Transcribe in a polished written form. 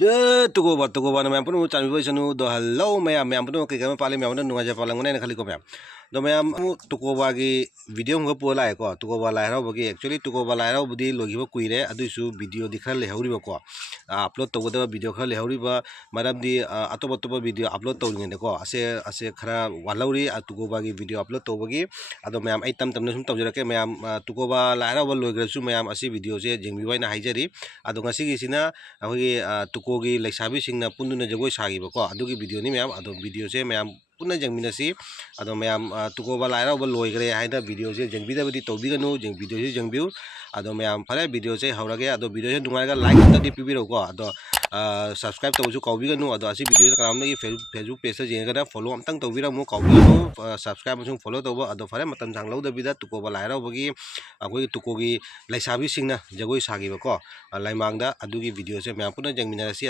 tuko ba na ma'am पुनो चामी भाई सनु दो hello ma'am पुनो कई कम पाले मैम नुआ जा पाले मुने खाली को मैम दो मैम तुको बागी वीडियो हम को लाई को तुको बा लाई राव बगी एक्चुअली तुको बा लाई राव बुदी लोगी बा कुइरे अदुसु वीडियो दिखा ले हौरी बको अपलोड तो गदे वीडियो खा ले हौरी बा मरम दी अतोब अतोब वीडियो अपलोड तो ने को असे खरा वालौरी तुको बागी वीडियो अपलोड तो बगी अदो मैम आई तम तम सुम तौजरके मैम तुको बा लाई राव लोइग्रसु मैम असी वीडियो से जेंगबी वाइना हाइजरी अदो ngasi gisina अखोगी तुको गी लेसाबी सिंगना पुंदुना जगोय सागिबको अदुगी वीडियो नि मैम अदो वीडियो से मैम पुनः जंगमिनसी अदो मैम तुको बा लाइरा बा लोइग्रे हाइदा वीडियो से जंगबिदाबदी तौबिगनु जंग वीडियो से जंगबिउ अदो मैम फरे वीडियो से हौरागे अदो वीडियो से दुंगारगा लाइक तदि पिबिरोको अदो सब्सक्राइब तौजु कौबिगनु अदो असी वीडियो करामनगी फेसबुक पेज से जेंगदा फॉलो अमतंग तौबिरमु कौबिगनु सब्सक्राइब मसुं फॉलो तौबो अदो फरे मतम सांगलौदबिदा तुको बा लाइरा बगी अखोगी तुकोगी लेसाबी सिंगना जगोय सागिबको लाइमांगदा अदुगी वीडियो से मैम पुनः जंगमिनासी